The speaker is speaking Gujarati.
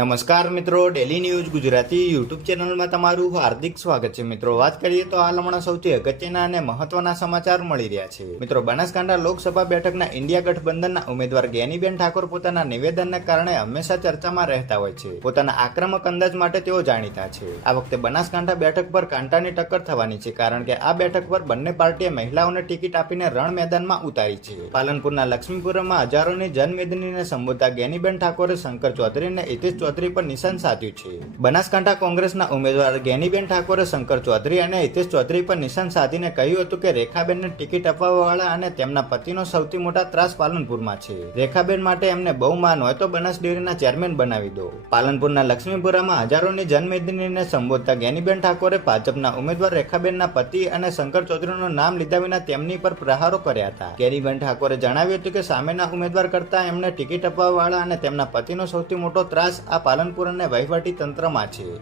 નમસ્કાર મિત્રો, ડેલી ન્યૂઝ ગુજરાતી યુટ્યુબ ચેનલમાં તમારું હાર્દિક સ્વાગત છે. મિત્રો, વાત કરીએ તો હાલ હમણાં સૌથી અગત્યના અને મહત્વના સમાચાર મળી રહ્યા છે. મિત્રો, બનાસકાંઠા લોકસભા બેઠકના ઇન્ડિયા ગઠબંધનના ઉમેદવાર જ્ઞાનીબેન ઠાકોર પોતાના નિવેદનને કારણે હંમેશા ચર્ચામાં રહેતા હોય છે. પોતાના આક્રમક અંદાજ માટે તેઓ જાણીતા છે. આ વખતે બનાસકાંઠા બેઠક પર કાંટાની ટક્કર થવાની છે, કારણ કે આ બેઠક પર બંને પાર્ટીએ મહિલાઓને ટિકિટ આપીને રણ મેદાનમાં ઉતારી છે. પાલનપુરના લક્ષ્મીપુરમાં હજારોની જનમેદનીને સંબોધતા જ્ઞાનીબેન ઠાકોરે શંકર ચૌધરી અને હિતેશ ચૌધરી પર નિશાન સાધ્યું છે. બનાસકાંઠા કોંગ્રેસના ઉમેદવાર જ્ઞાનીબેન ઠાકોરે શંકર ચૌધરી અને હિતેશ ચૌધરી પર નિશાન સાધીને કહ્યું હતું કે રેખાબેનને ટિકિટ અપાવવાવાળા અને તેમના પતિનો સૌથી મોટા ત્રાસ પાલનપુરમાં છે. રેખાબેન માટે એમને બહુ માન હોય તો બનાસ ડેરીના ચેરમેન બનાવી દો. પાલનપુરના લક્ષ્મીપુરામાં હજારોની જનમેદનીને સંબોધતા જ્ઞાનીબેન ઠાકોરે ભાજપના ઉમેદવાર રેખાબેનના પતિ અને શંકર ચૌધરીનું નામ લીધા વિના તેમની પર પ્રહારો કર્યા હતા. જ્ઞાનીબેન ઠાકોરે જણાવ્યું હતું કે સામેના ઉમેદવાર કરતા એમને ટિકિટ અપાવવાવાળા અને તેમના પતિનો સૌથી મોટો ત્રાસ આ પાલનપુર અને વહીવટી તંત્રમાં છે.